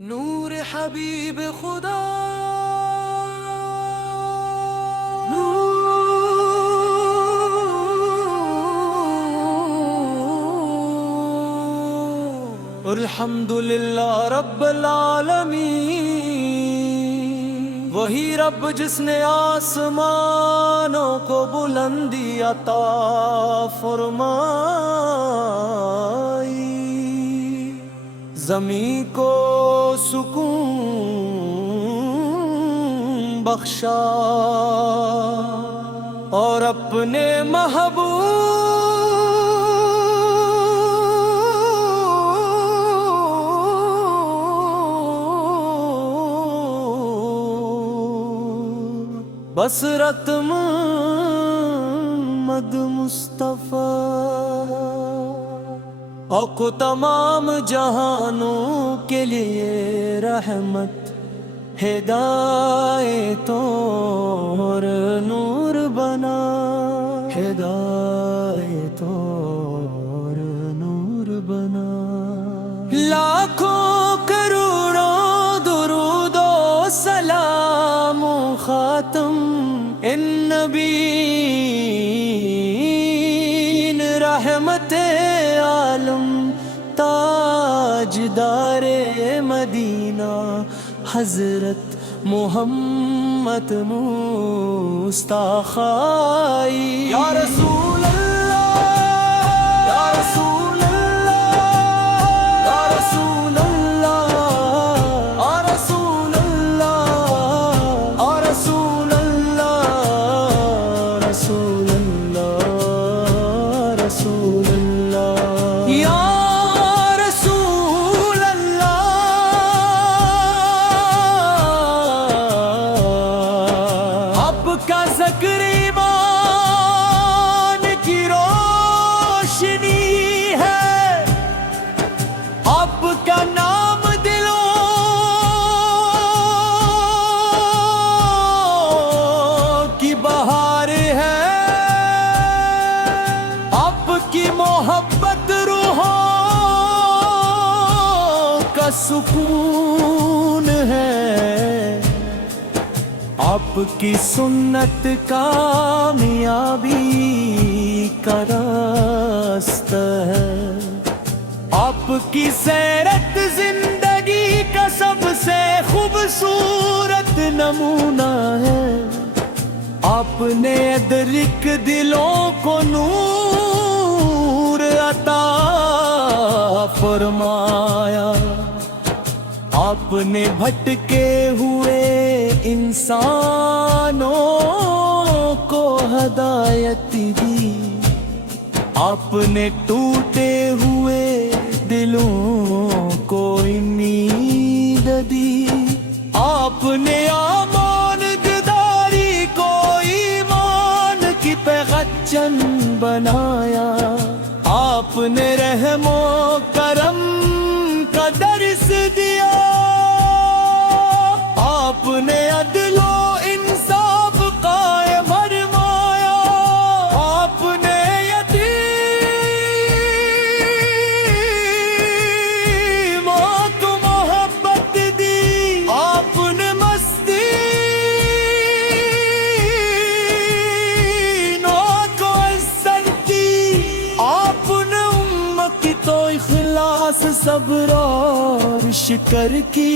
نور حبیب خدا الحمدللہ رب العالمین، وہی رب جس نے آسمانوں کو بلندی عطا فرمائی، زمین کو سکون بخشا اور اپنے محبوب بصرت محمد مصطفیٰ کو تمام جہانوں کے لیے رحمت، ہدایت اور نور بنا، ہدایت اور نور بنا۔ لاکھوں کروڑوں درود و سلام و خاتم ان نبیین، رحمت عالم تاجدار مدینہ حضرت محمد مصطفیٰ۔ یا رسول اللہ، یا رسول اللہ، یا رسول اللہ، یا رسول اللہ، یا رسول اللہ، رسول اللہ، رسول اللہ، یا ذکر ایمان کی روشنی ہے، آپ کا نام دلوں کی بہار ہے، آپ کی محبت روحوں کا سکون ہے، آپ کی سنت کامیابی کا راستہ ہے، آپ کی سیرت زندگی کا سب سے خوبصورت نمونہ ہے، آپ نے ادرک دلوں کو نور عطا فرمایا، آپ نے بھٹکے ہوئے انسانوں کو ہدایت دی، آپ نے ٹوٹے ہوئے دلوں کو امید دی، آپ نے امانتداری کو ایمان کی پہچان بنایا، آپ نے رحم و کرم کا درس دیا، آپ نے عدل و انصاف قائم فرمایا، آپ نے یتیموں کو محبت دی، آپ نے مسکینوں کو عزت دی، آپ نے امت کی تو اخلاص صبر اور شکر کی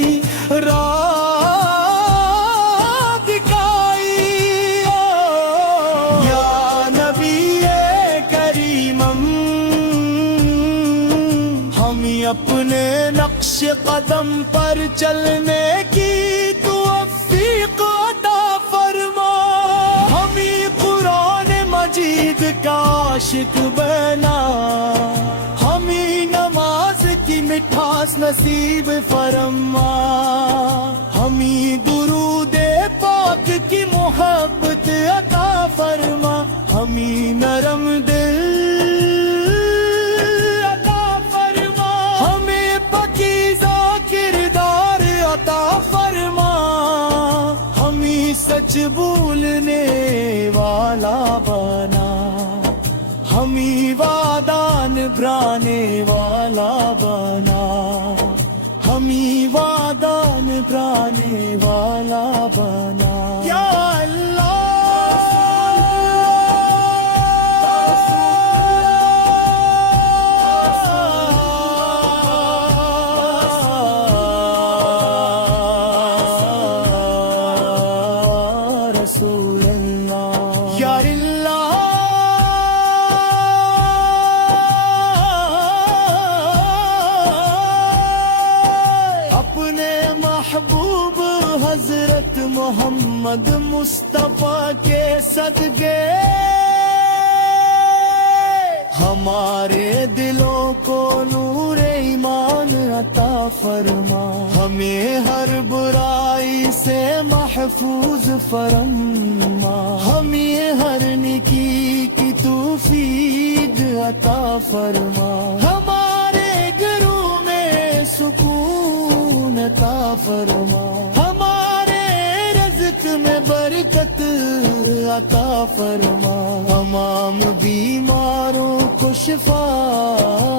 راہ دکھائی۔ یا نبی کریمم، ہمیں اپنے نقش قدم پر چلنے کی توفیق عطا فرما، ہمیں قرآن مجید کا عاشق بنا، ہمیں نماز کی مٹھاس نصیب فرما، ہمیں درود پاک کی محبت عطا فرما، ہمیں نرم دل عطا فرما، ہمیں پاکیزہ کردار عطا فرما، ہمیں سچ بولنے والا بنا، ہمیں وعدہ نبھانے والا بنا، ہمیں وعدہ ٹھکرانے والا بنا یا رسول اللہ یا اللہ اپنے محبوب حضرت محمد مصطفیٰ کے صدقے ہمارے دلوں کو نور ایمان عطا فرما ہمیں ہر برائی سے محفوظ فرما ہمیں ہر نیکی کی توفیق عطا فرما ہمارے گھروں میں سکون عطا فرما ہمارے رزق میں برکت عطا فرما تمام بیماروں کو شفا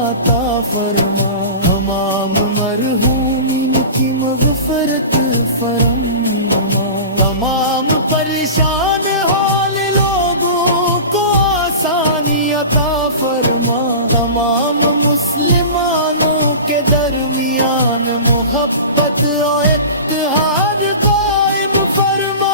عطا فرما تمام مرحومین کی مغفرت فرما تمام پریشان حال لوگوں کو آسانی عطا فرما تمام مسلمانوں کے درمیان محبت و اتحاد قائم فرما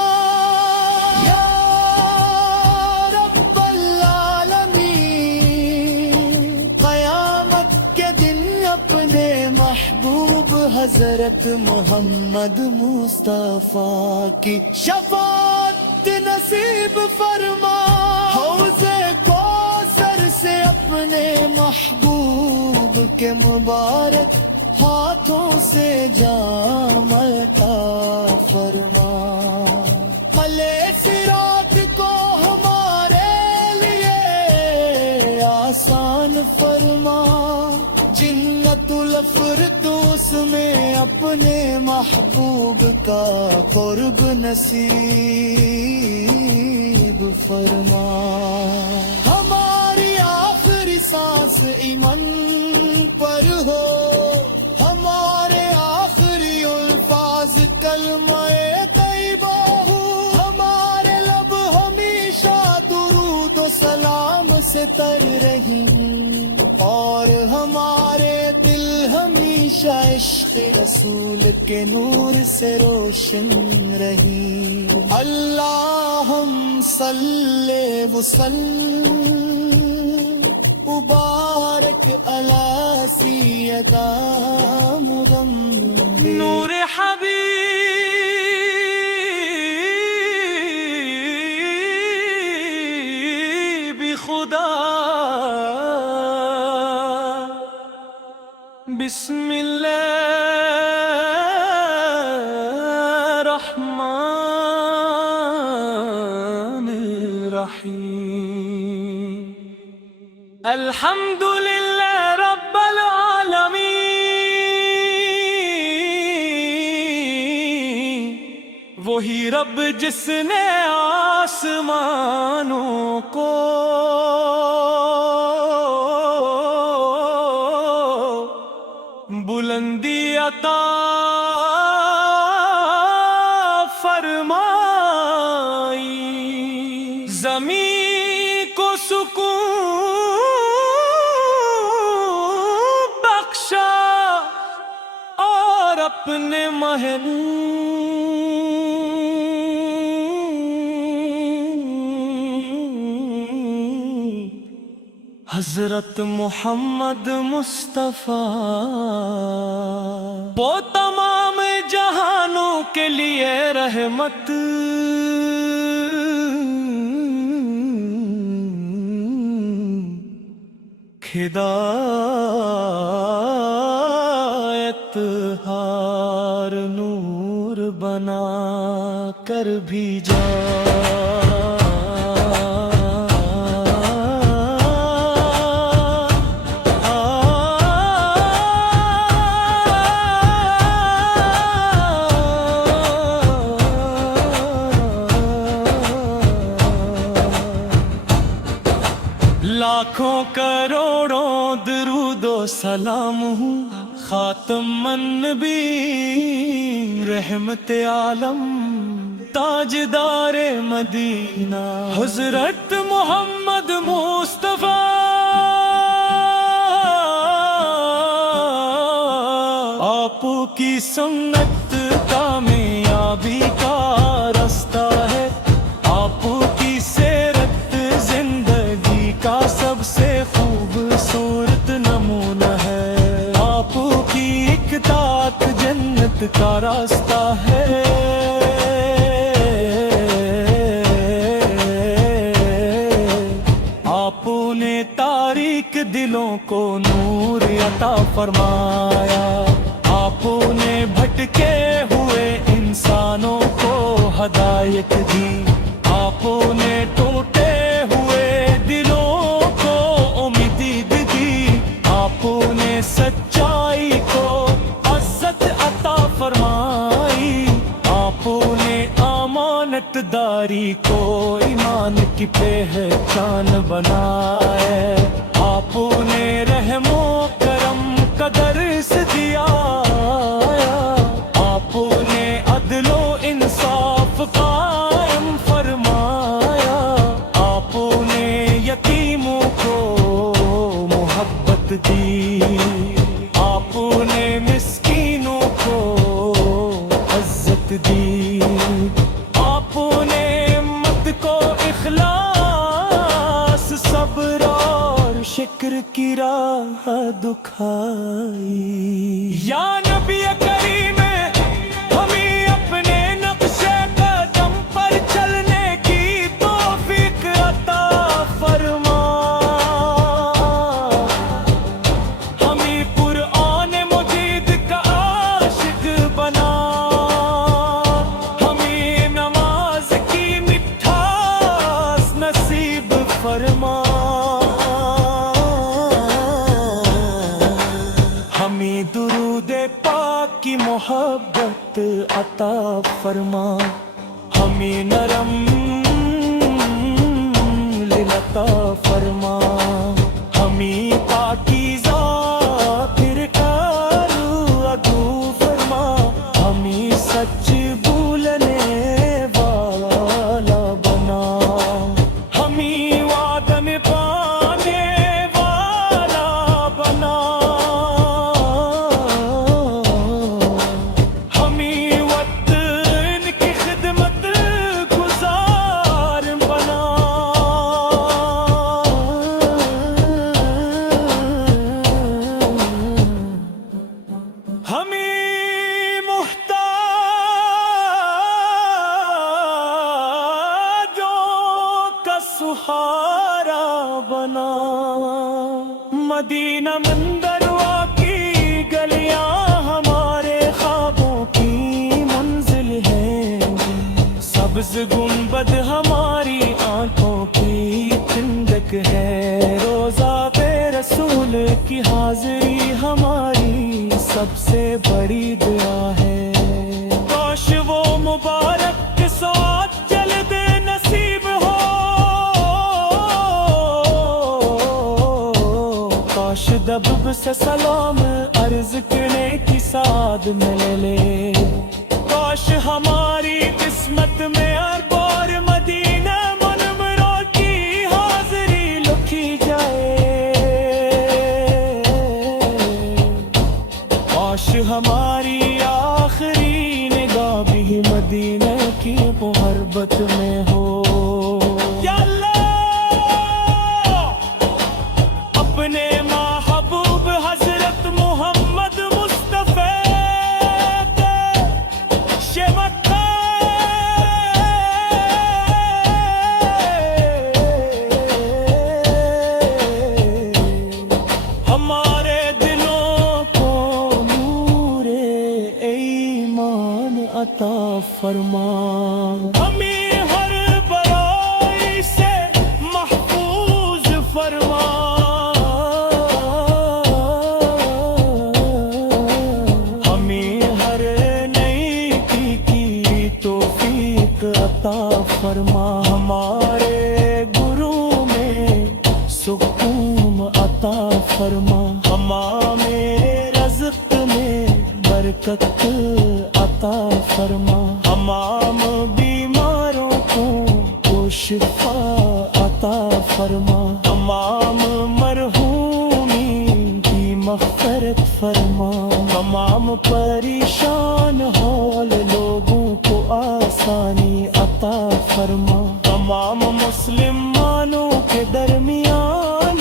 محبوب حضرت محمد مصطفیٰ کی شفاعت نصیب فرما حوض کوثر سے اپنے محبوب کے مبارک ہاتھوں سے جام عطا فرما پلے صراط کو ہمارے لیے آسان فرما جنت الفردوس میں اپنے محبوب کا قرب نصیب فرما ہماری آخری سانس ایمان پر ہو ہمارے آخری الفاظ کلمہ طیبہ ہو ہمارے لب ہمیشہ درود و سلام سے تر رہیں اور ہمارے دل ہمیشہ عشق رسول کے نور سے روشن رہی اللہم صلی وسلم مبارک علی سیدنا محمد نور حبیب خدا بسم اللہ الرحمن الرحیم الحمدللہ رب العالمین وہی رب جس نے آسمانوں کو بلندی عطا فرمائی زمین کو سکون بخشا اور اپنے محل حضرت محمد مصطفیٰ وہ تمام جہانوں کے لیے رحمت ہدایت ہار نور بنا کر بھیجا لاکھوں کروڑوں درود و سلام ہوں خاتم النبی رحمت عالم تاجدار مدینہ حضرت محمد مصطفیٰ آپ کی سنت کامیابی کا راستہ ہے، آپ کی سیرت زندگی کا سب سے خوبصورت نمونہ ہے، آپ کی اطاعت جنت کا راستہ ہے۔ آپ نے تاریک دلوں کو نور عطا فرمایا، آپ نے بھٹکے ہوئے انسانوں کو ہدایت دی، آپ نے ٹوٹے ہوئے دلوں کو امید دی، آپ نے سچائی کو عزت عطا فرمائی، آپ نے امانت داری کو ایمان کی پہچان بنائے، آپ نے رحم و کرم کا درس دیا، آپ نے عدل و انصاف قائم فرمایا، آپ نے یتیموں کو محبت دی، آپ نے مسکینوں کو عزت دی، آپ نے امت کو اخلاص صبر اور شکر کی راہ دکھائی۔ یا نبی کریم ہمیں اپنے نقش قدم پر چلنے کی توفیق عطا فرما، ہمیں قرآن مجید کا عاشق بنا، ہمیں نماز کی مٹھاس نصیب فرما، ہمیں درود پاک کی محبت عطا فرما، ہمیں نرم دل عطا فرما، ہمیں پاکیزہ پھر کارو اگو فرما، ہمیں سچ بولنے والا بنا، ہمیں وعدہ نبھانے والا بنا، ہمیں وطن کی خدمت گزار بنا، ہمیں محتاجوں کا سہارا بنا، مدینہ منورہ کی گلیاں ہمارے خوابوں کی منزل ہیں، سبز گنبد ہماری آنکھوں کی ٹھنڈک ہے، روضہ پہ رسول کی حاضری ہماری سب سے بڑی دعا ہے، کاش وہ مبارک سوات جلد نصیب ہو، کاش دبب سے سلام عرض کرنے کی سعادت مل لے، کاش ہماری قسمت میں ہر بار مدینہ منورہ کی حاضری لکھی جائے، کاش ہماری آخری نگاہ بھی مدینہ کی محبت میں ہو۔ یا اللہ اپنے محبوب حضرت محمد مصطفیٰ کے شبت ہمارے دلوں کو نور ایمان عطا فرما، ہمیں ہر برائی سے محفوظ فرما، ہمیں ہر نیکی کی توفیق عطا فرما، ہمارے گرو میں سکون عطا فرما، ہمیں رزق میں برکت عطا فرما تمام بیماروں کو شفا عطا فرما تمام مرحومین کی مغفرت فرما تمام پریشان حال لوگوں کو آسانی عطا فرما تمام مسلمانوں کے درمیان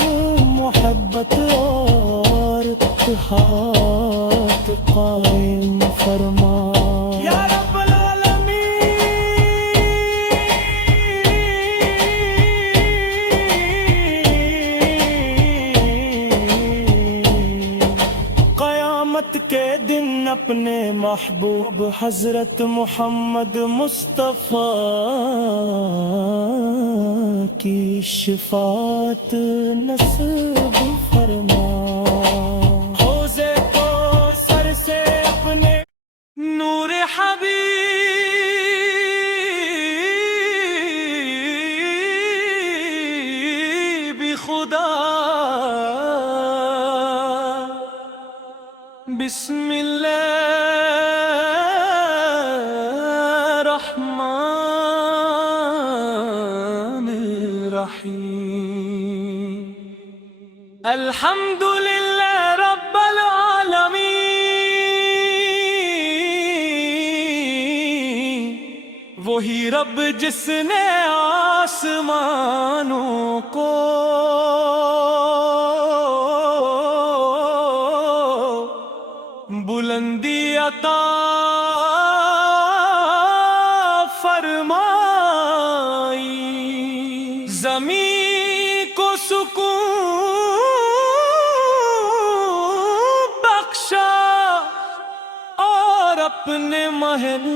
محبت اور اتحاد قائم فرما یا رب قیامت کے دن اپنے محبوب حضرت محمد مصطفیٰ کی شفاعت نصیب فرما حوضے کو سر سے اپنے نور حبیب خدا بسم اللہ الرحمن الرحیم الحمدللہ رب العالمین وہی رب جس نے آسمانوں کو بلندی عطا فرمائی زمین کو سکون بخشا اور اپنے محل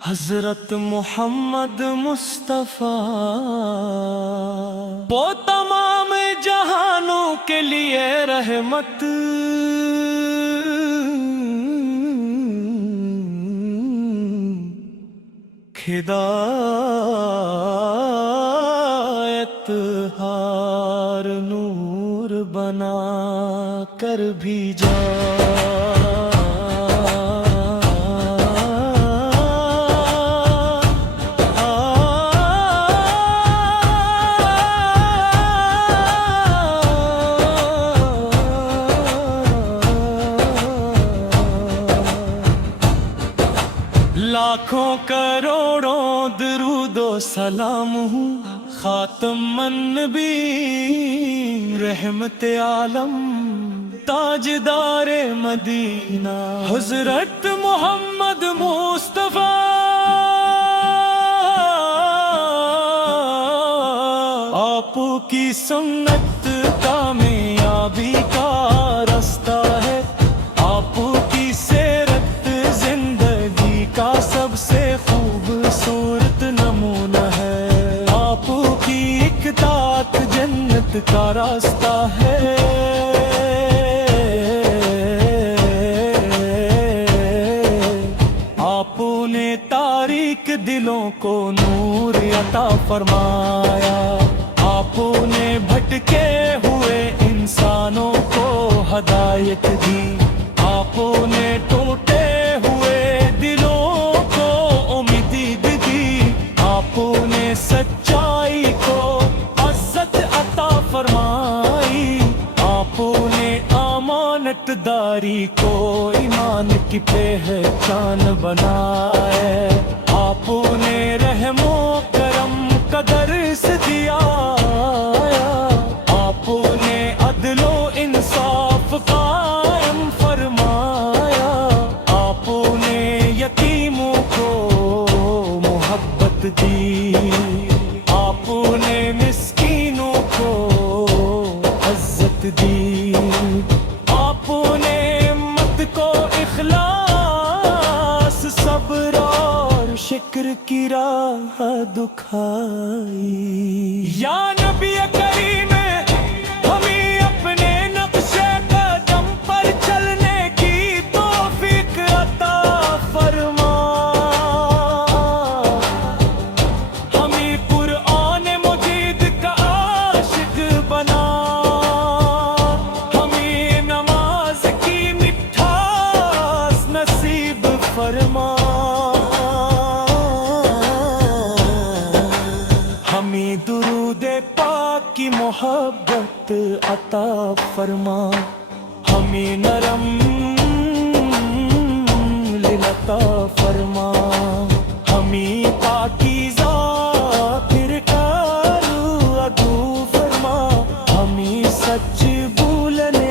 حضرت محمد مصطفیٰ وہ تمام جہانوں کے لیے رحمت ہدایت ہار نور بنا کر بھی جا لاکھوں کروڑوں درود و سلام ہوں خاتم النبی رحمت عالم تاجدار مدینہ حضرت محمد مصطفیٰ آپ کی سنت کامیابی کا راستہ ہے آپ کی سیرت زندگی کا سب سے خوبصورت نمونہ ہے آپ کی اطاعت جنت کا راستہ ہے آپ نے تاریک دلوں کو نور عطا فرمایا آپ نے بھٹکے ہوئے انسانوں کو ہدایت دی آپ نے ٹوٹے ہوئے دلوں کو امید دی آپ نے سچائی کو عزت عطا فرمائی آپ نے امانت داری کو ایمان کی پہچان بنائے آپ نے رحم و کرم کا درس دیا آپ نے عدل و انصاف قائم فرمایا آپ نے یتیموں کو محبت دی آپ نے مسکینوں کو عزت دی آپ نے امت کو اخلاص صبر اور شکر کی راہ دکھائی یا نبی کریم ہمیں اپنے نقش قدم پر چلنے کی توفیق عطا فرما ہمیں قرآن مجید کا عاشق بنا محبت عطا فرما ہمیں نرم دل عطا فرما ہمیں پاکیزہ پھر کارو عدو فرما ہمیں سچ بولنے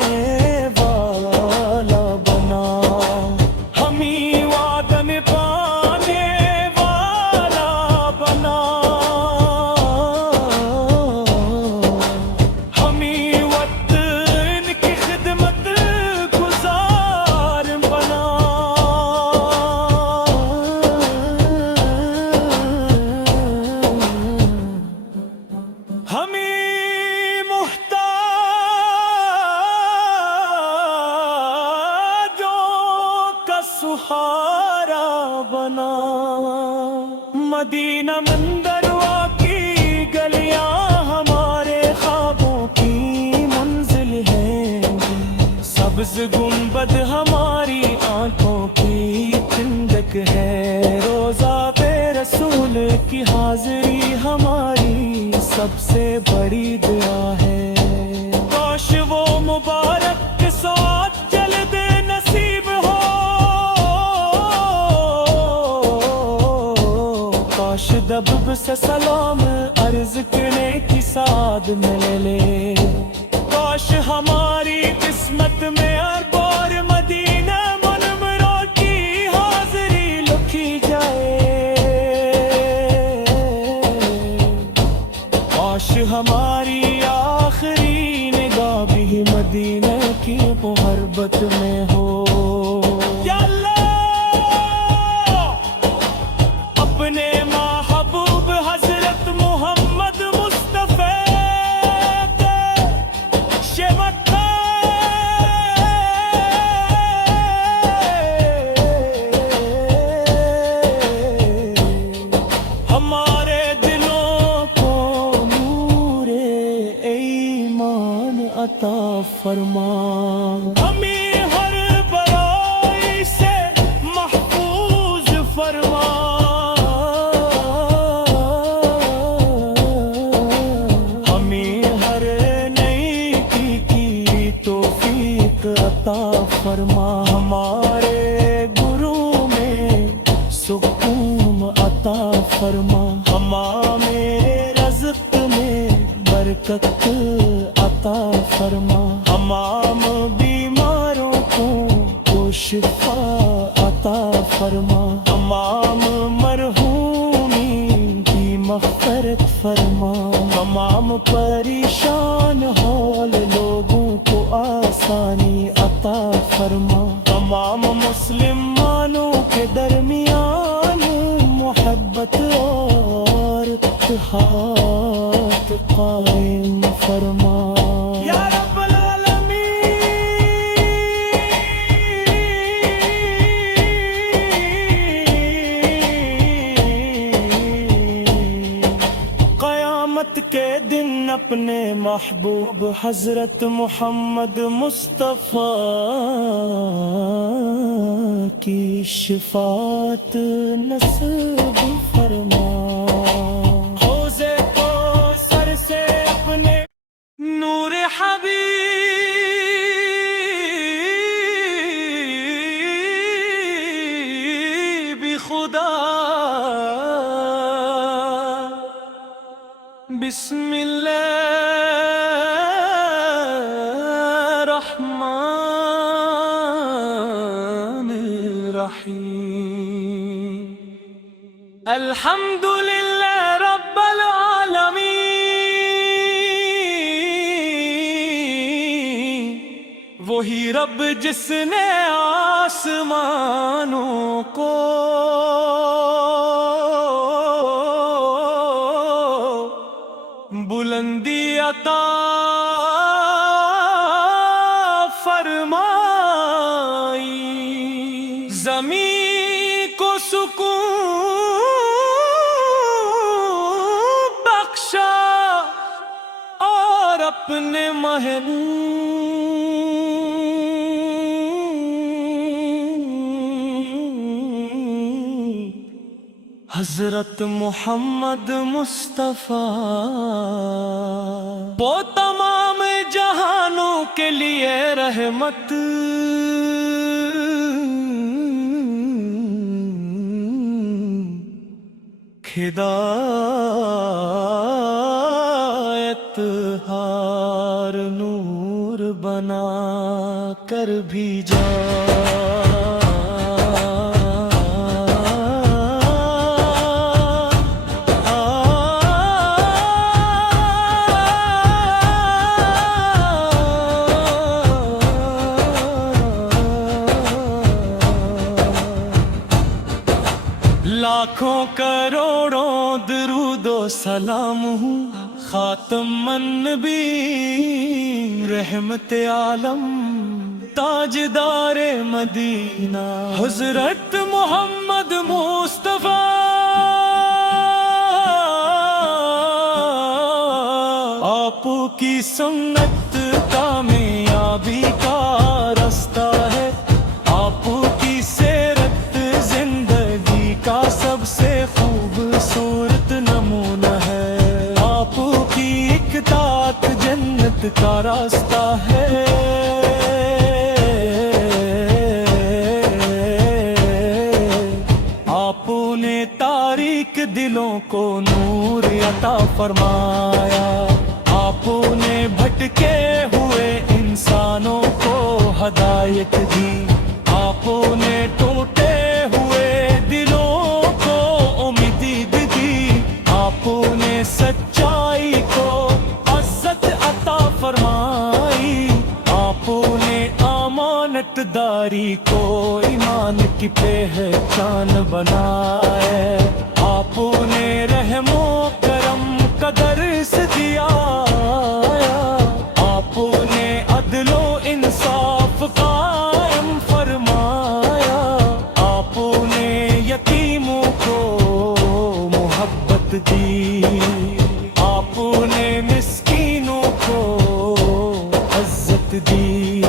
والا بنا ہمیں وعدہ نبھانے والا بنا ہمیں وطن کی خدمت گزار بنا ہمیں سہارا بنا مدینہ مندروا کی گلیاں ہمارے خوابوں کی منزل ہیں سبز گنبد ہماری آنکھوں کی ٹھنڈک ہے روزہ پہ رسول کی حاضری ہماری سب سے بڑی دعا ہے کاش وہ مبارک سوات جلد نصیب ہو کاش دبب سے سلام عرض کرنے کی سعادت ملے لے کاش ہماری قسمت میں ارب اور مدینہ منورہ کی حاضری لکھی جائے کاش ہماری آخری نگاہ بھی مدینہ کی محبت میں ہو یا اللہ اپنے محبوب حضرت محمد مصطفیٰ کے شبت ہمارے دلوں کو نور ایمان عطا فرما ہمیں ہر برائی سے محفوظ فرما ہمیں ہر نیکی کی توفیق عطا فرما ہمارے گروہ میں سکون عطا فرما ہمارے رزق میں برکت عطا فرما تمام بیماروں کو شفا عطا فرما تمام مرحومین کی مغفرت فرما تمام پریشان حال لوگوں کو آسانی عطا فرما تمام مسلمانوں کے درمیان محبت اور اتحاد قائم فرما یا رب قیامت کے دن اپنے محبوب حضرت محمد مصطفیٰ کی شفاعت نصیب فرما حوضے کو سر سے اپنے نور حبیب خدا بسم اللہ الرحمن الرحیم الحمد للہ رب العالمین وہی رب جس نے آسمانوں کو بلندی عطا فرمائی زمین کو سکون بخشا اور اپنے محل حضرت محمد مصطفیٰ وہ تمام جہانوں کے لیے رحمت، ہدایت ہار نور بنا کر بھیجا۔ لاکھوں کروڑوں درود و سلام ہوں خاتم النبی رحمت عالم تاجدار مدینہ حضرت محمد مصطفیٰ۔ آپ کی سنت کامیابی کا راستہ ہے، آپ کی سیرت زندگی کا سب سے خوبصورت نمونہ ہے، آپ کی اطاعت جنت کا راستہ ہے۔ آپ نے تاریک دلوں کو نور عطا فرمایا، آپ نے بھٹکے ہوئے انسانوں کو ہدایت دی، آپ نے ٹوٹے ہوئے دلوں کو امید دی، آپ نے سچائی کو عزت عطا فرمائی، آپ نے امانت داری کو ایمان کی پہچان بنائے، آپ نے رحم و کرم کا درس دیا، آپ نے عدل و انصاف قائم فرمایا، آپ نے یتیموں کو محبت دی، آپ نے مسکینوں کو عزت دی،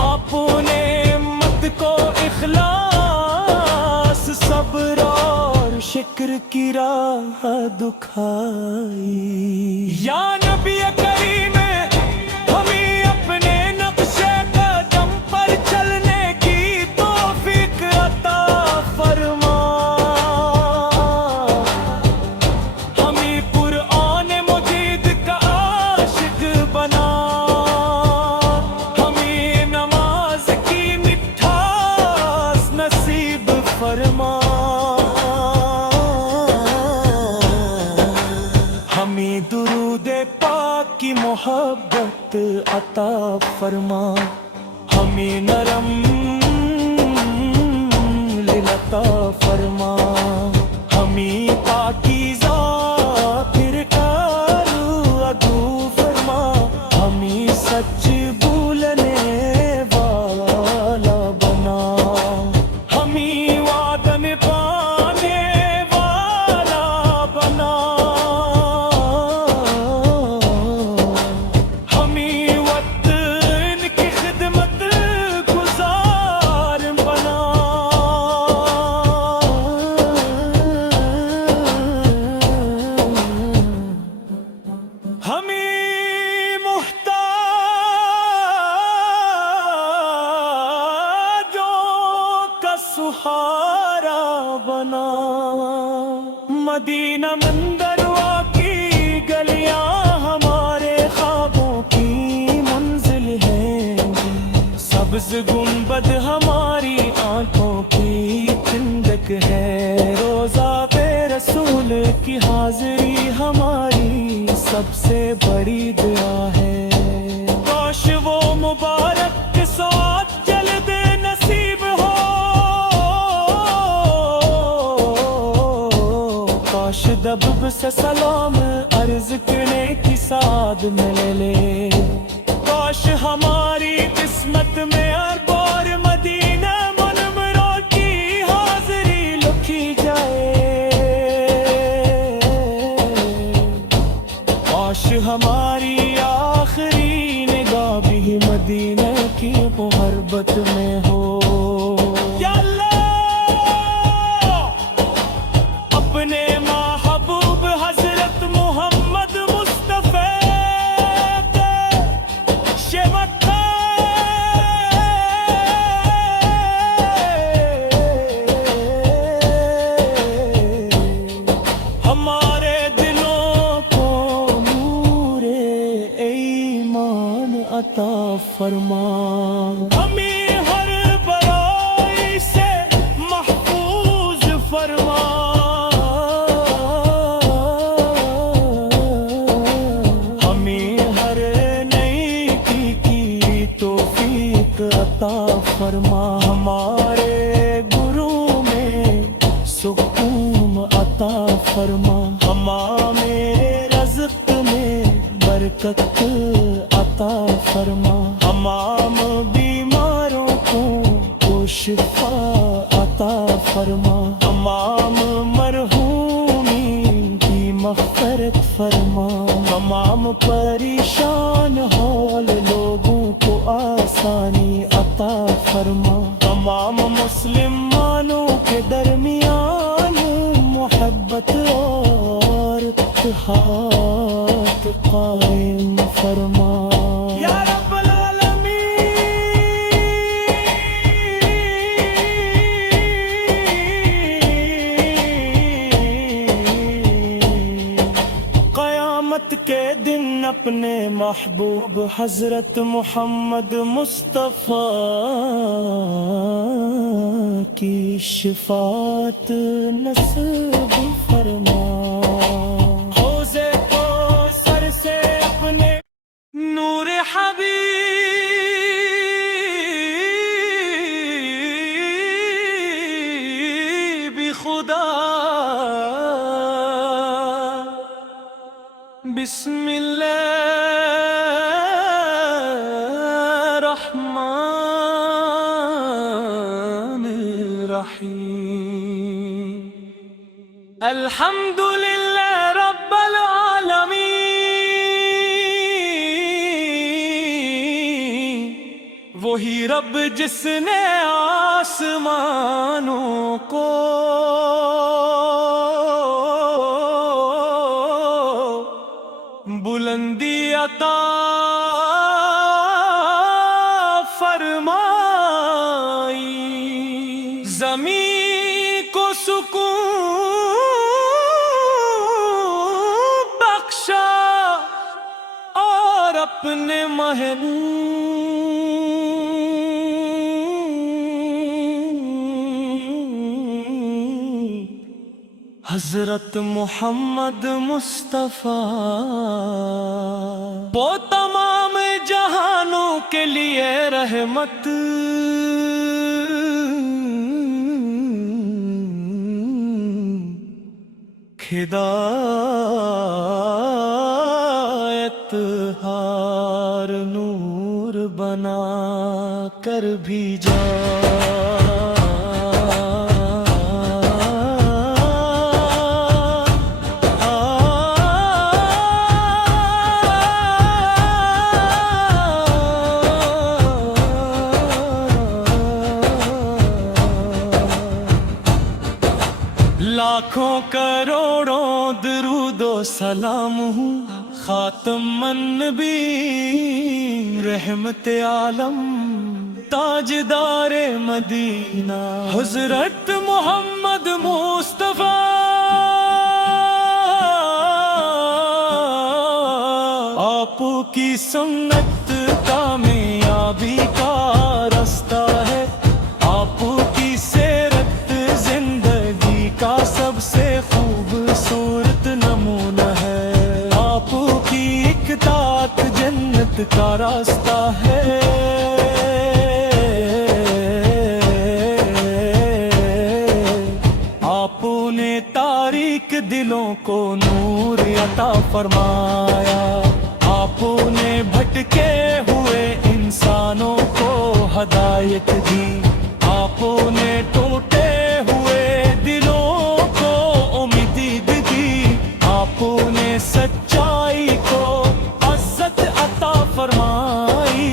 آپ نے امت کو اخلاص صبر اور شکر کی راہ دکھائی۔ یا نبی کریم ہمیں اپنے نقش قدم پر چلنے کی توفیق عطا فرما، ہمیں قرآن مجید کا عاشق بنا، ہمیں نماز کی مٹھاس نصیب فرما، ہمیں درود پاک کی محبت عطا فرما، ہمیں نرم دل عطا فرما، ہمیں پاکیزہ پھر ادو فرما، ہمیں سچ بولنے والا بنا، ہمیں وعدہ نبھانے والا بنا، ہمیں وطن کی خدمت گزار بنا، ہمیں محتاجوں کا سہارا بنا، مدینہ منظروا کی گلیاں ہمارے خوابوں کی منزل ہیں، سبز گنبد ہماری آنکھوں کی ٹھنڈک ہے، روزہ پہ رسول کی حاضری ہماری سب سے بڑی دعا ہے، کاش وہ مبارک سوات جلد نصیب ہو، کاش دبب سے سلام عرض کرنے کی سعادت مل لے، کاش ہماری قسمت میں ہر بار مدینہ منورہ کی حاضری لکھی جائے، کاش ہماری آخری نگاہ بھی مدینہ کی محبت میں ہو۔ یا اللہ عطا فرما، ہمیں ہر برائی سے محفوظ فرما، ہمیں ہر نیکی کی توفیق عطا فرما، ہمارے گرو میں سکون عطا فرما، ہمارے رزق میں برکت عطا فرما، تمام بیماروں کو شفا عطا فرما، تمام مرحومین کی مغفرت فرما، تمام پریشان حال لوگوں کو آسانی عطا فرما، تمام مسلمانوں کے درمیان محبت اور اتحاد قائم فرما، یا رب العالمین۔ قیامت کے دن اپنے محبوب حضرت محمد مصطفیٰ کی شفاعت نصیب فرما، حوضے کو سر سے اپنے نور حبیب خدا، بسم اللہ الرحمن الرحیم، الحمدللہ رب العالمین، وہی رب جس نے آسمانوں کو بلندی عطا فرمائی، زمین کو سکون بخشا اور اپنے محل حضرت محمد مصطفیٰ وہ تمام جہانوں کے لیے رحمت، ہدایت ہار نور بنا کر بھی جا، لاکھوں کروڑوں درود و سلام ہوں خاتم النبی رحمت عالم تاجدار مدینہ حضرت محمد مصطفیٰ، آپ کی سنت کامیابی کا راستہ ہے، آپ کی سیرت زندگی کا سب سے خوبصورت نمونہ ہے، آپ کی اطاعت جنت کا راستہ ہے، آپ نے تاریک دلوں کو نور عطا فرمایا، آپ نے بھٹکے ہوئے انسانوں کو ہدایت دی، آپ نے ٹوٹے ہوئے دلوں کو امید دی، آپ نے سچائی کو عزت عطا فرمائی،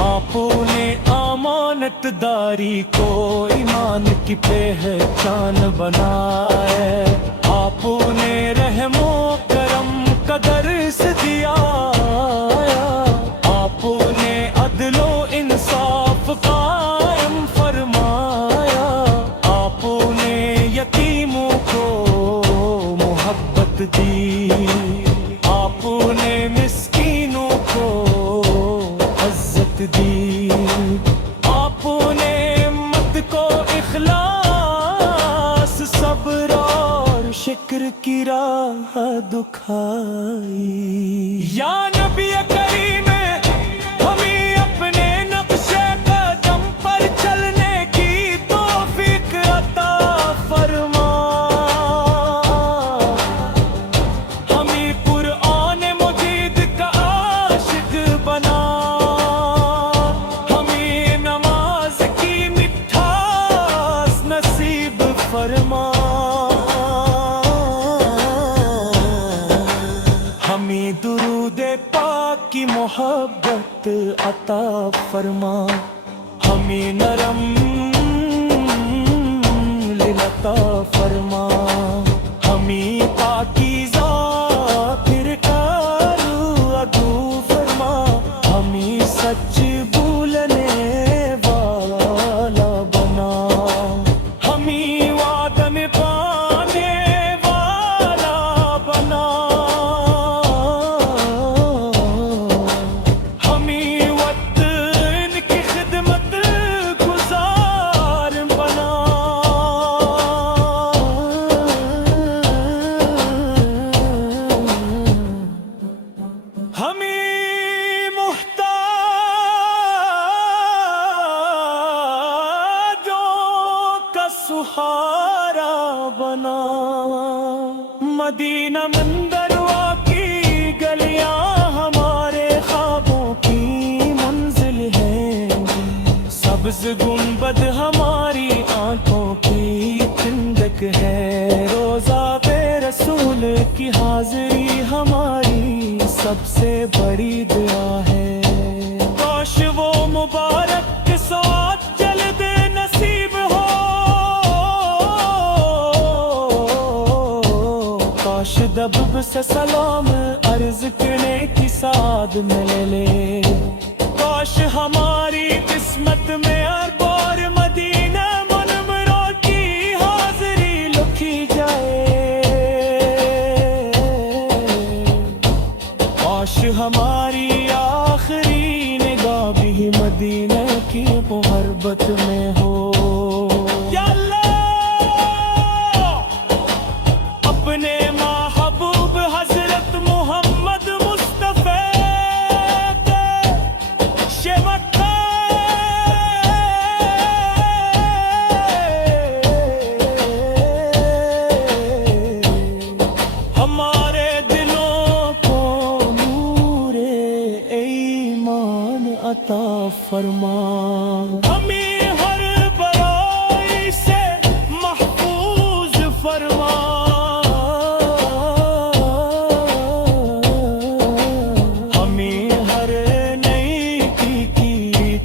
آپ نے امانت داری کو ایمان کی پہچان بنائے، آپ نے رحم و کرم کا درس دیا، آپ نے عدل و انصاف قائم فرمایا، آپ نے یتیموں کو محبت دی، آپ نے مسکینوں کو دکھائی۔ یا نبی کریم ہمیں اپنے نقشے قدم پر چلنے کی توفیق عطا فرما، ہمیں قرآن مجید کا عاشق بنا، ہمیں نماز کی مٹھاس نصیب فرما، ہمیں درود پاک کی محبت عطا فرما، ہمیں نرم دل عطا فرما، ہمیں پاکیزہ پھر کارو اگو فرما، ہمیں سچ بولنے والا بنا، ہمیں وعدہ نبھانے والا بنا، ہمیں وطن کی خدمت گزار بنا، ہمیں محتاجوں کا سہارا بنا، مدینہ منظروا کی گلیاں ہمارے خوابوں کی منزل ہیں، سبز گنبد ہماری آنکھوں کی ٹھنڈک ہے، روزہ بے رسول کی حاضری ہماری سب سے بڑی دعا ہے، کاش وہ مبارک سوات جلد نصیب ہو، کاش دبب سے سلام عرض کرنے کی سعادت ملے لے، کاش ہماری قسمت میں ہر بار مدینہ منورہ کی حاضری لکھی جائے، کاش ہماری آخری نگاہ بھی مدینہ کی محبت میں ہو۔ یا اللہ اپنے محبوب حضرت محمد مصطفیٰ کے شمکہ ہمارے دلوں کو نور ایمان عطا فرما، ہمیں ہر برائی سے محفوظ فرما، ہمیں ہر نیکی کی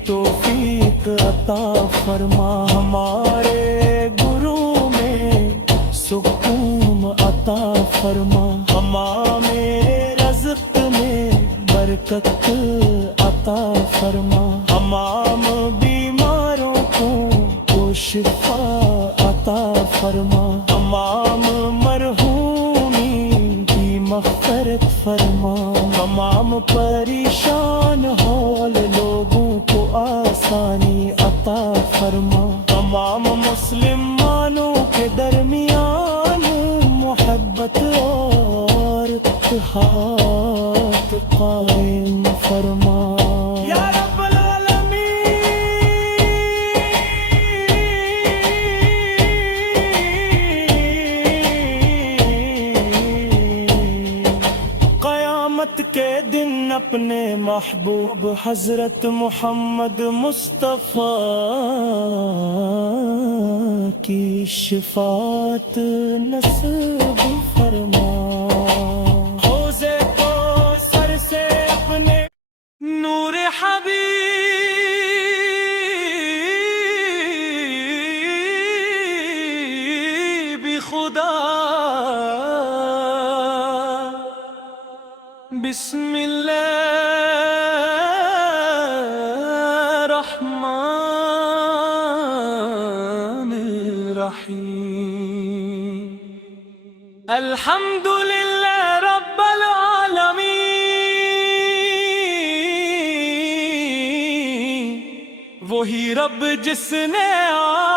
توفیق عطا فرما، ہمارے گروہ میں سکون عطا فرما، ہمیں رزق میں برکت عطا فرما، تمام بیماروں کو شفا عطا فرما، تمام مرحومین کی مغفرت فرما، تمام پریشان حال لوگوں کو آسانی عطا فرما، تمام مسلمانوں کے درمیان محبت اور اتحاد قائم فرما، یا رب العالمین۔ قیامت کے دن اپنے محبوب حضرت محمد مصطفیٰ کی شفاعت نصیب فرما، حوضے کو سر سے اپنے نور حبیب خدا بسم اللہ الرحمن الرحیم، الحمد للہ رب العالمین، وہی رب جس نے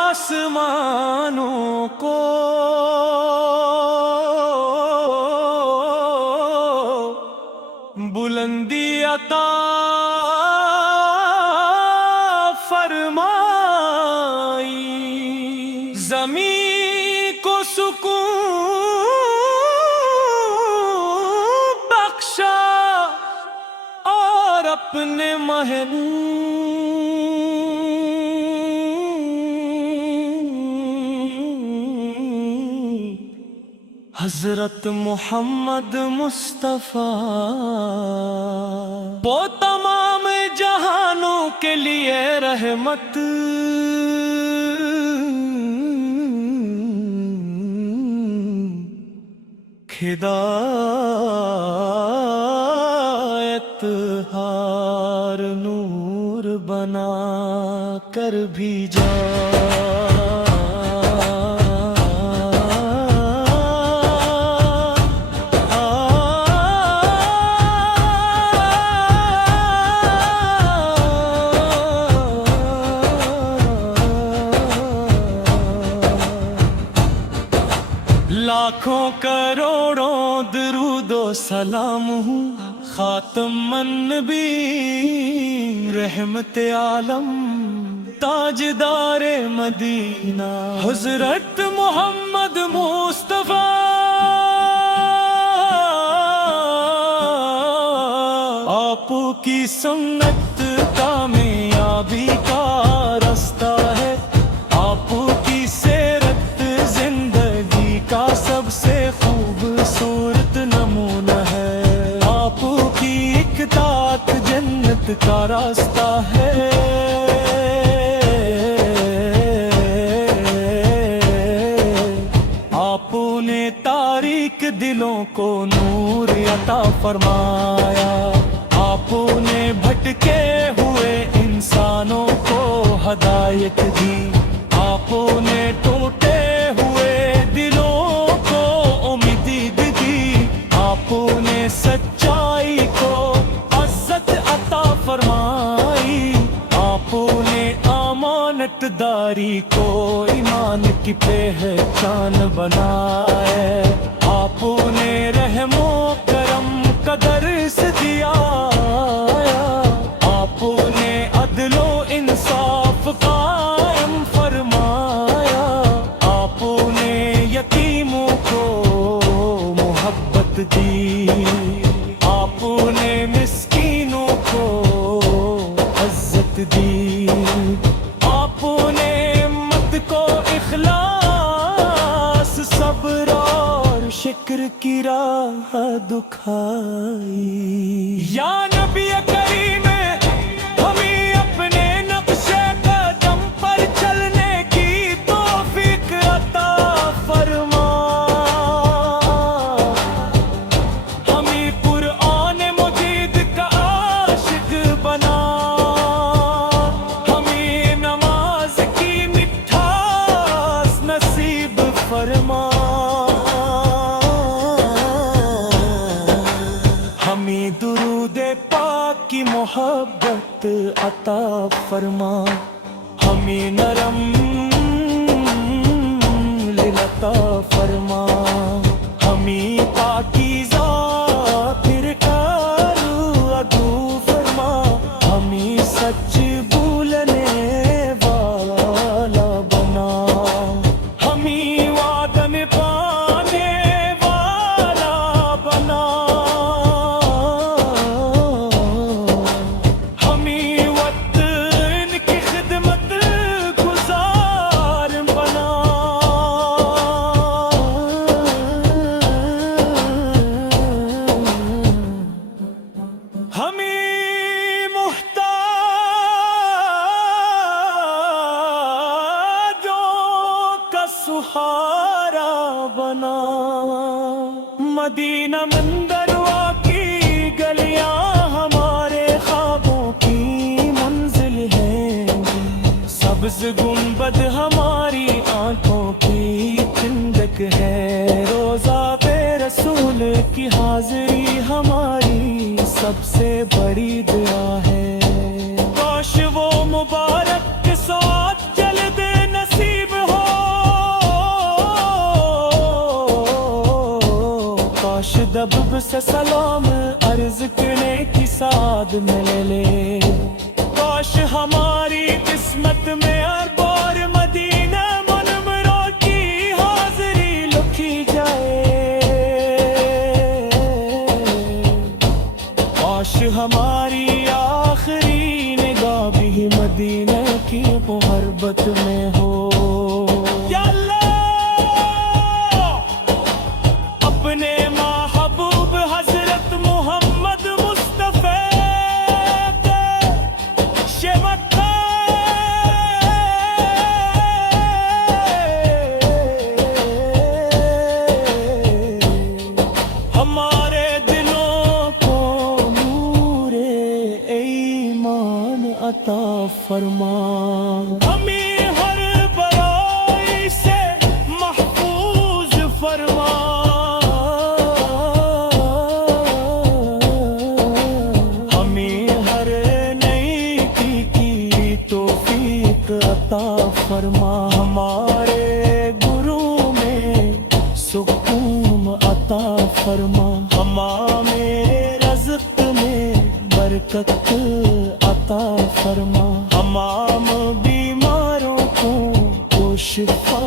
آسمانوں کو مہن حضرت محمد مصطفیٰ، وہ تمام جہانوں کے لیے رحمت، ہدایت ہار نور بنا کر بھیجا۔ لاکھوں کروڑوں درود و سلام ہوں خاتم النبی رحمت عالم تاجدار مدینہ حضرت محمد مصطفیٰ، آپ کی سنت کامیابی کا راستہ ہے، آپ کی سیرت زندگی کا سب سے خوبصورت نمونہ ہے، آپ کی اطاعت جنت کا راستہ ہے، آپ نے تاریک دلوں کو نور عطا فرمایا، آپ نے بھٹکے ہوئے انسانوں کو ہدایت دی، آپ نے ٹوٹے ہوئے دلوں کو امید دی، آپ نے سچائی کو عزت عطا فرمائی، آپ نے امانت داری کو ایمان کی پہچان بنائے، آپ نے رحم و کرم کا درس دیا، آپ نے عدل و انصاف قائم فرمایا، آپ نے یتیموں کو محبت دی، آپ نے مسکینوں کو عزت دی، آپ نے امت کو اخلاص صبر اور شکر کی راہ دکھائی۔ یا نبی کریم ہمیں اپنے نقش قدم پر چلنے کی توفیق عطا فرما، ہمیں قرآن مجید کا عاشق بنا، ہمیں نماز کی مٹھاس نصیب فرما، ہمیں درود پاک کی محبت عطا فرما، ہمیں نرم دل عطا فرما، ہمیں پاکیزہ پھر کارو ادو فرما، ہمیں سچ بولنے والا بنا، ہمیں وعدہ نبھانے والا بنا، ہمیں وطن کی خدمت گزار بنا، ہمیں محتاجوں کا سہارا بنا، مدینہ منظروا کی گلیاں ہمارے خوابوں کی منزل ہیں، سبز گنبد ہماری آنکھوں کی ٹھنڈک ہے، روزہ بے رسول کی حاضری ہماری سب سے بڑی دعا ہے، کاش وہ مبارک ساتھ جلد نصیب ہو، کاش دبب سے سلام عرض کرنے کی سعادت مل لے، کاش ہماری قسمت میں ہر بار مدینہ منورہ کی حاضری لکھی جائے، کاش ہماری آخری مدینے کی محبت میں ہو یا اللہ اپنے محبوب حضرت محمد مصطفیٰ کے شفقت ہمارے دلوں کو نور ایمان عطا فرما ہمیں ہر برائی سے محفوظ فرما ہمیں ہر نیکی کی توفیق عطا فرما ہمارے گرو میں سکون عطا فرما ہمارے رزق میں برکت عطا فرما تمام بیماروں کو شفا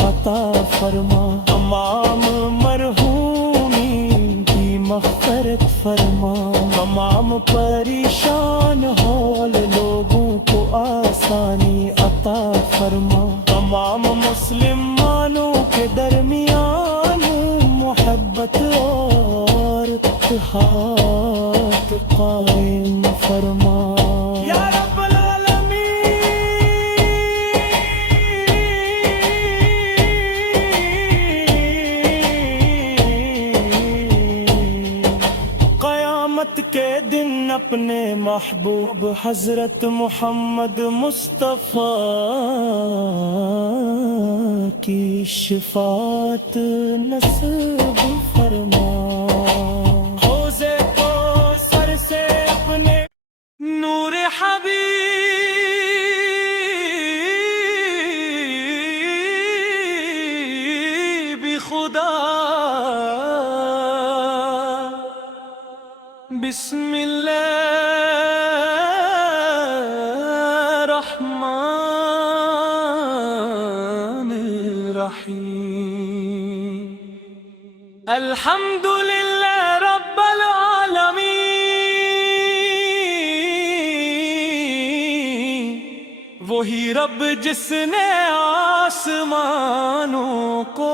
عطا فرما تمام مرحومین کی مغفرت فرما تمام پریشان حال لوگوں کو آسانی عطا فرما تمام مسلمانوں کے درمیان محبت اور اتحاد قائم فرما یا رب العالمین قیامت کے دن اپنے محبوب حضرت محمد مصطفیٰ کی شفاعت نصیب فرما حوضے کو سر سے اپنے نور حبیب خدا بسم اللہ الرحمن الرحیم الحمدللہ رب العالمین وہی رب جس نے آسمانوں کو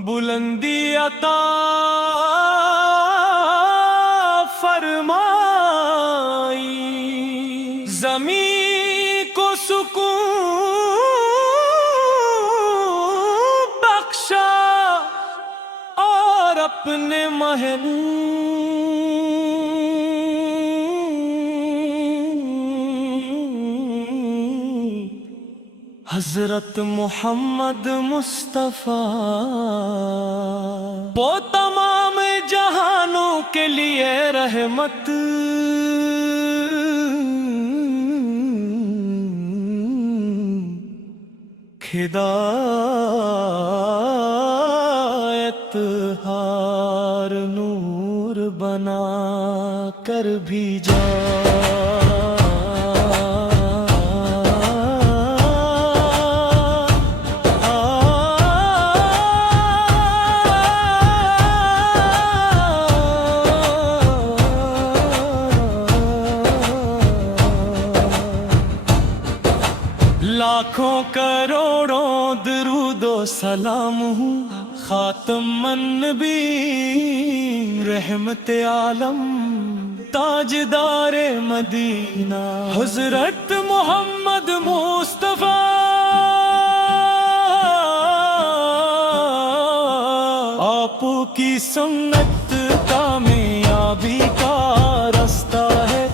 بلندی عطا فرمائی زمین کو سکون بخشا اور اپنے محل حضرت محمد مصطفیٰ وہ تمام جہانوں کے لیے رحمت ہدایت ہار نور بنا کر بھی جا لاکھوں کروڑوں درود و سلام ہوں خاتم النبی رحمت عالم تاجدار مدینہ حضرت محمد مصطفیٰ آپ کی سنت کامیابی کا راستہ ہے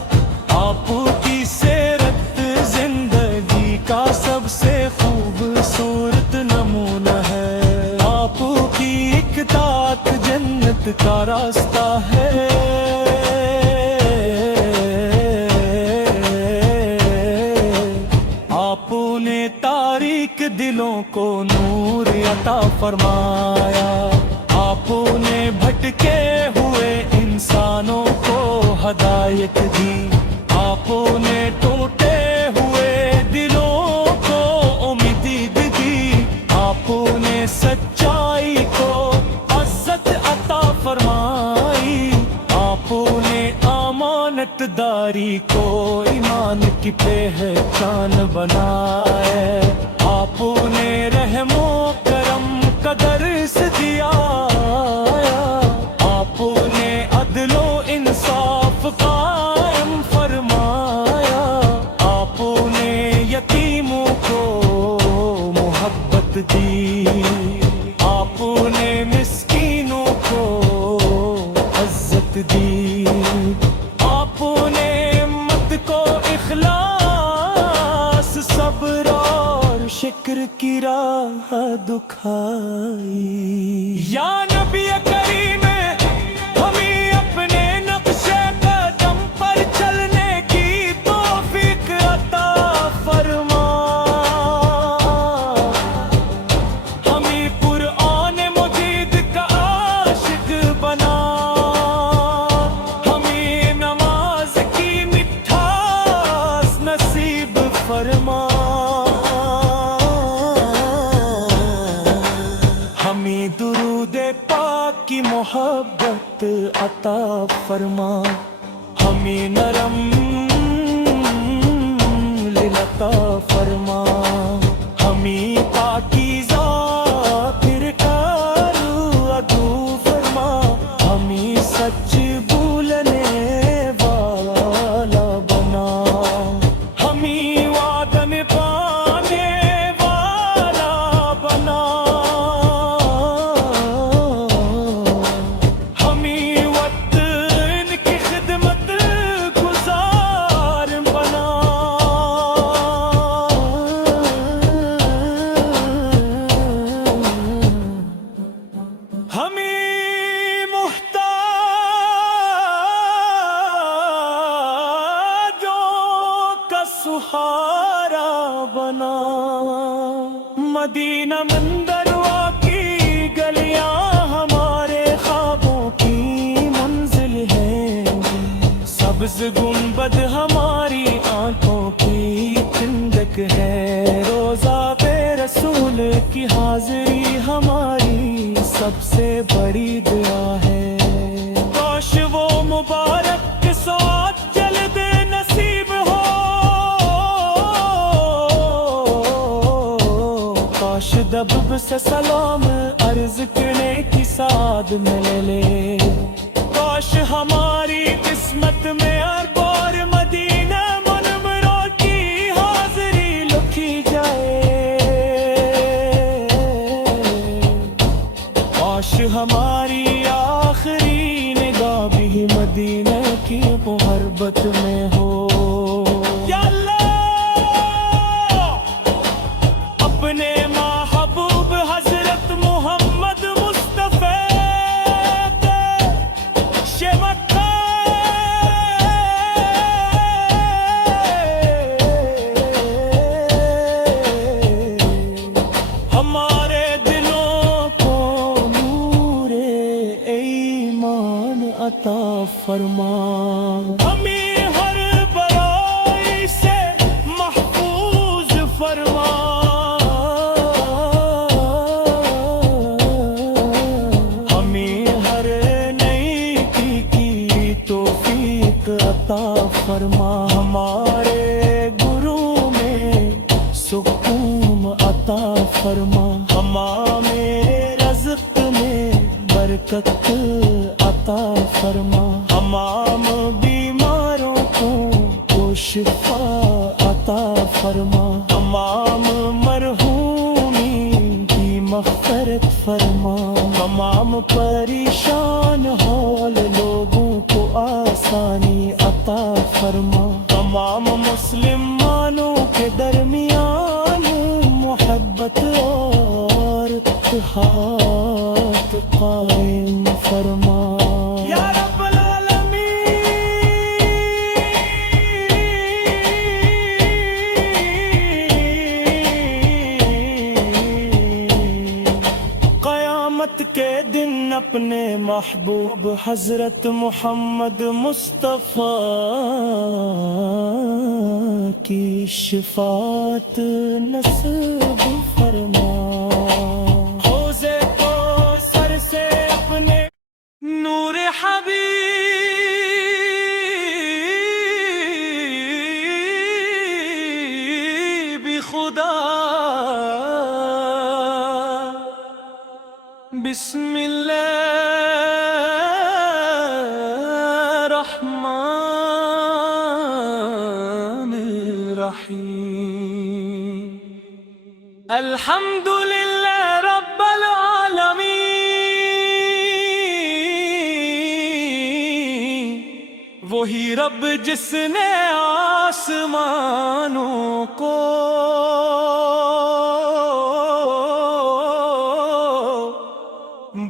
آپ کی سیرت زندگی کا سب سے خوبصورت نمونہ ہے آپ کی اطاعت جنت کا راستہ ہے آپ نے تاریک دلوں کو نور عطا فرمایا آپ نے بھٹکے ہوئے انسانوں کو ہدایت دی آپ نے ٹوٹے ہوئے دلوں کو امید دی آپ نے سچائی کو عزت عطا فرمائی آپ آپ نے امانت داری کو ایمان کی پہچان بنایا، آپ نے رحم و کرم کا درس دیا، آپ نے عدل و انصاف قائم فرمایا، آپ نے یتیموں کو محبت دی، آپ نے مسکینوں کو عزت دی، آپ نے امت کو اخلاص صبر اور شکر کی راہ دکھائی۔ یا نبی کریم ہمیں اپنے نقش قدم پر چلنے کی توفیق عطا فرما، ہمیں قرآن مجید کا عاشق بنا، ہمیں نماز کی مٹھاس نصیب فرما، ہمیں درود پاک کی محبت عطا فرما، ہمیں نرم دل عطا فرما، ہمیں پاکیزہ پھر کارو ادو فرما، ہمیں سچ بولنے والا بنا، ہمیں وعدہ نبھانے والا بنا، ہمیں وطن کی خدمت گزار بنا، ہمیں محتاجوں کا سہارا بنا، مدینہ منظروا کی گلیاں ہمارے خوابوں کی منزل ہے، سبز گنبد ہماری آنکھوں کی ٹھنڈک ہے، روزہ بے رسول کی حاضری ہماری سب سے بڑی دعا ہے، کاش وہ مبارک سوات جلد نصیب ہو، کاش دبب سے سلام عرض کرنے کی سعادت ملے لے، کاش ہماری قسمت میں ہر بار مدینہ منورہ کی حاضری لکھی جائے، کاش ہماری آخری نگاہ بھی مدینہ کی محبت میں ہو۔ یا اللہ اپنے محبوب حضرت محمد مصطفیٰ کے شمکہ ہمارے دلوں کو نور ایمان عطا فرما، ہمیں ہر برائی سے محفوظ فرما، ہمیں ہر نیکی کی توفیق عطا فرما، ہمارے گروہ میں سکون عطا فرما، ہمیں رزق میں برکت عطا فرما، تمام بیماروں کو شفا عطا فرما، تمام مرحومین کی مغفرت فرما، تمام پریشان حال لوگوں کو آسانی عطا فرما، تمام مسلمانوں کے درمیان محبت اور اتحاد قائم فرما یا رب العالمین۔ قیامت کے دن اپنے محبوب حضرت محمد مصطفیٰ کی شفاعت نصیب فرما، حوضے کو سر سے اپنے نور حبیب بسم اللہ الرحمن الرحیم الحمد للہ رب العالمین، وہی رب جس نے آسمانوں کو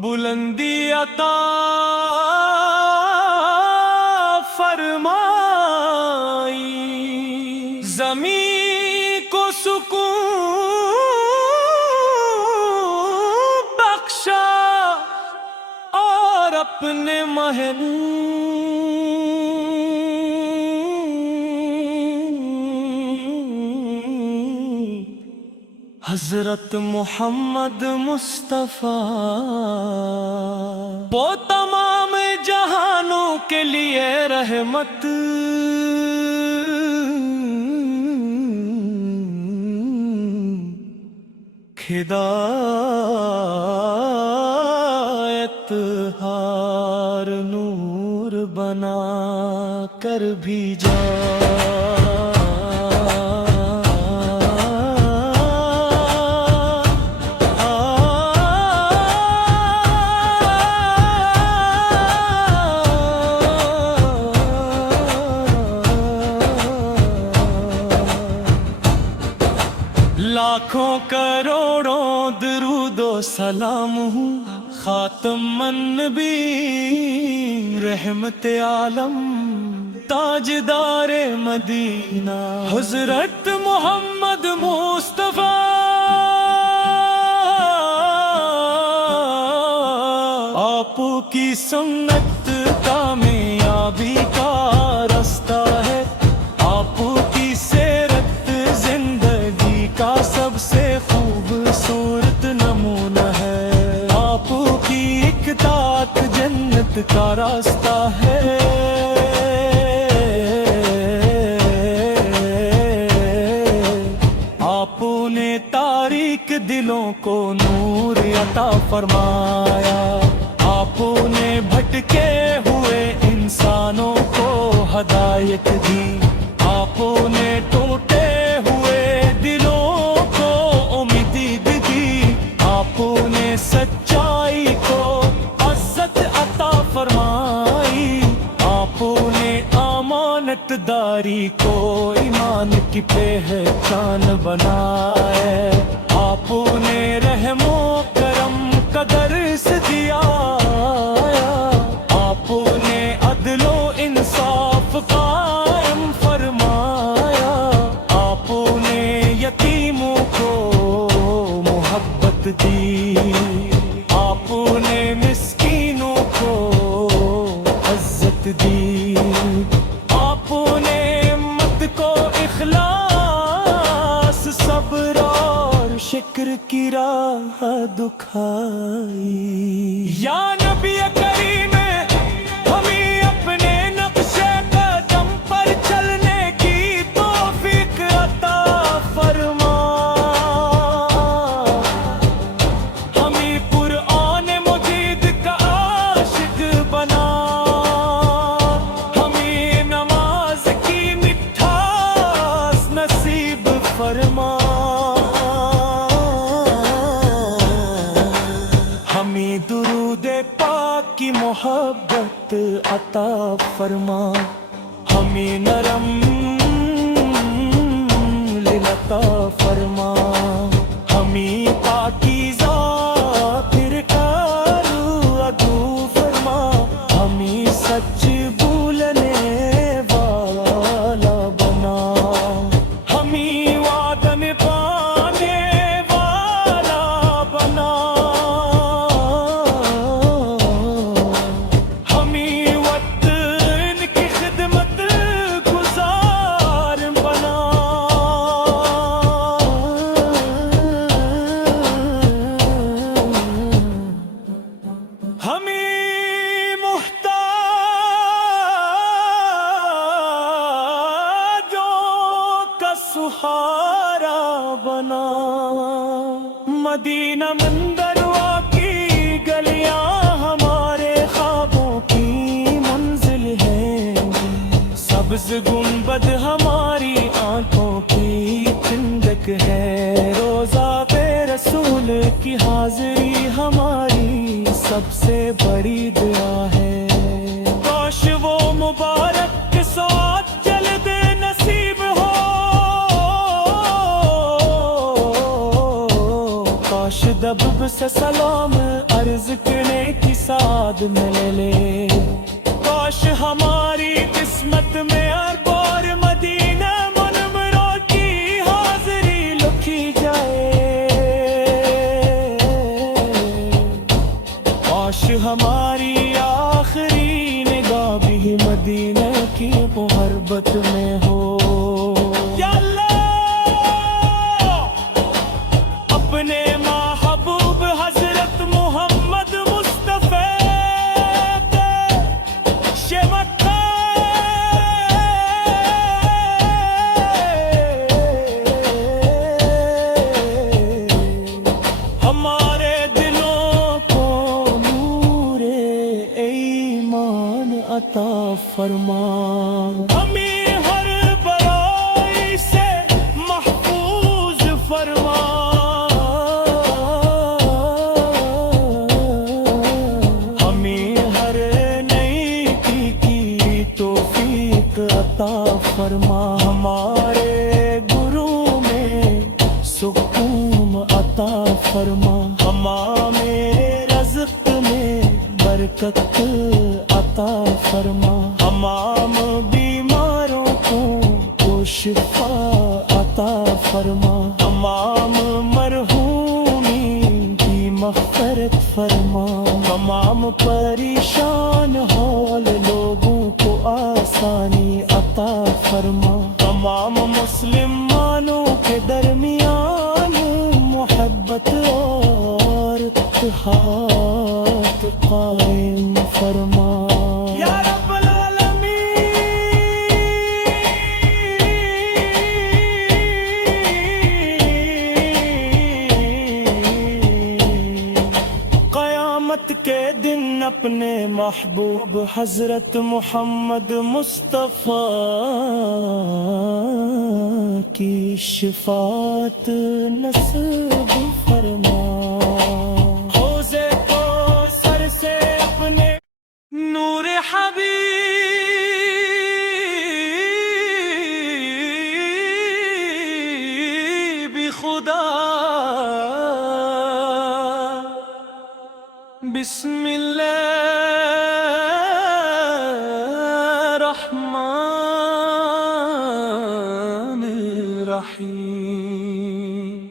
بلندی عطا فرمائی، زمین کو سکون بخشا اور اپنے محل حضرت محمد مصطفیٰ وہ تمام جہانوں کے لیے رحمت، ہدایت ہار نور بنا کر بھیجا، لاکھوں کروڑوں درود و سلام ہوں خاتم النبی رحمت عالم تاجدار مدینہ حضرت محمد مصطفیٰ، آپ کی سنت کامیابی کا راستہ ہے، آپ کی سیرت زندگی کا سب سے خوبصورت نمونہ ہے، آپ کی اطاعت جنت کا راستہ ہے، آپ نے تاریک دلوں کو نور عطا فرمایا، آپ نے بھٹکے ہوئے انسانوں کو ہدایت دی، آپ نے ٹوٹے ہوئے دلوں کو امید دی، آپ نے سچائی کو عزت عطا فرمائی، آپ نے امانت داری کو ایمان کی پہچان بنائے، آپ نے رحم و کرم کا درس دیا، آپ نے عدل و انصاف قائم فرمایا، آپ نے یتیموں کو محبت دی، آپ نے مسکینوں کو عزت دی، آپ نے امت کو اخلاص صبر اور شکر کی راہ دکھائی، یا نبی کریم ہمیں اپنے نقش قدم پر چلنے کی توفیق عطا فرما، ہمیں قرآن مجید کا عاشق بنا، ہمیں نماز کی مٹھاس نصیب فرما، ہمیں درود پاک کی محبت عطا فرما، ہمیں نرم دل عطا فرما، ہمیں پاکیزہ پھر کارو ادو فرما، ہمیں سچ بولنے والا بنا، ہمیں وعدہ نبھانے والا بنا، ہمیں وطن کی خدمت گزار بنا، ہمیں محتاجوں کا سہارا بنا، مدینہ منظر کی گلی سبز گنبد ہماری آنکھوں کی ٹھنڈک ہے، روزہ پہ رسول کی حاضری ہماری سب سے بڑی دعا ہے۔ کاش وہ مبارک کے ساتھ جلد نصیب ہو، کاش دبب سے سلام عرض کرنے کی سعادت ملے لے، کاش ہماری قسمت میں عرب اور مدینہ منورہ کی حاضری لکھی جائے، کاش ہماری آخری نگاہ بھی مدینہ کی محبت میں ہو۔ یا اللہ اپنے محبوب حضرت محمد مصطفیٰ کے شمت ہمارے دلوں کو نور ایمان عطا فرما، ہمیں ہر برائی سے محفوظ فرما، ہمیں ہر نیکی کی توفیق عطا فرما، ہمارے گرو میں سکون عطا فرما، ہمارے رزق میں برکت عطا فرما، تمام بیماروں کو شفا عطا فرما، تمام مرحومین کی مغفرت فرما، تمام پریشان حال لوگوں کو آسانی عطا فرما، تمام مسلمانوں کے درمیان محبت اور اتحاد قائم فرما۔ یا رب العالمین قیامت کے دن اپنے محبوب حضرت محمد مصطفیٰ کی شفاعت نصیب فرما، حوضے کو سر سے اپنے نور حبیب خدا بسم اللہ الرحمن الرحیم،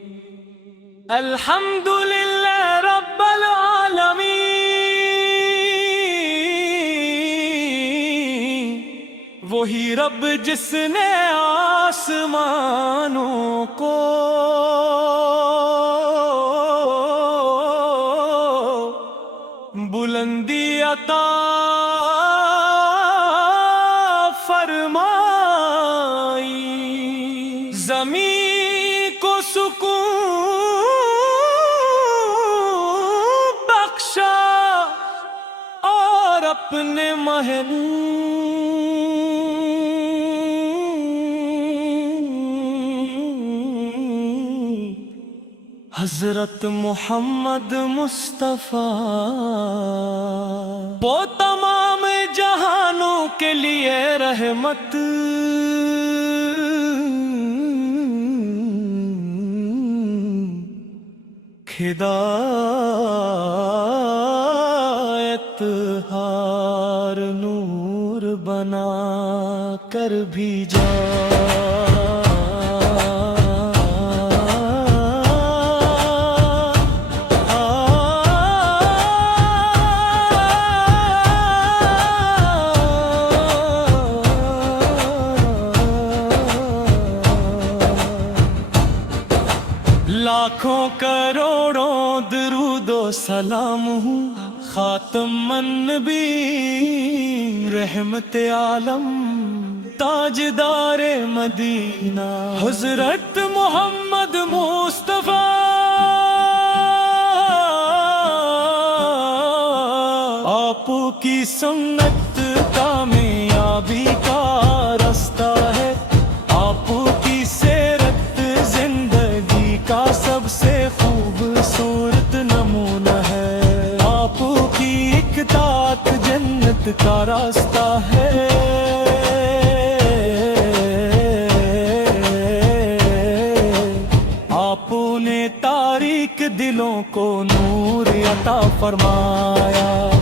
الحمدللہ رب العالمین، وہی رب جس نے آسمانوں کو بلندی عطا فرمائی، زمین کو سکون بخشا اور اپنے محل حضرت محمد مصطفیٰ وہ تمام جہانوں کے لیے رحمت، ہدایت ہار نور بنا کر بھی جا، لاکھوں کروڑوں درود و سلام ہوں خاتم النبی رحمت عالم تاجدار مدینہ حضرت محمد مصطفیٰ، آپ کی سنت کامیابی کا رستہ رحمت کا راستہ ہے، آپ نے تاریک دلوں کو نور عطا فرمایا۔